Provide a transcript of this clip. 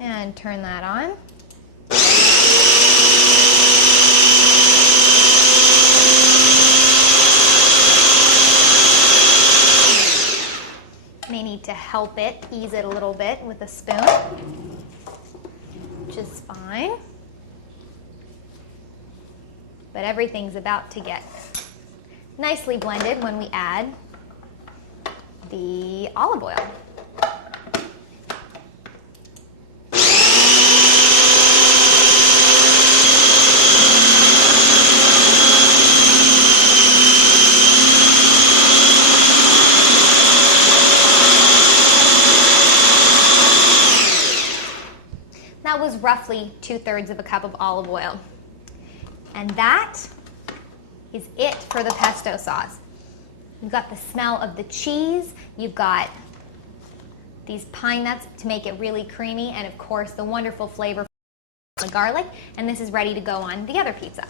And turn that on. May need to help it, ease it a little bit with a spoon, which is fine. But everything's about to get nicely blended when we add the olive oil. That was roughly 2/3 of a cup of olive oil. And that is it for the pesto sauce. You've got the smell of the cheese, you've got these pine nuts to make it really creamy, and of course the wonderful flavor from the garlic, and this is ready to go on the other pizza.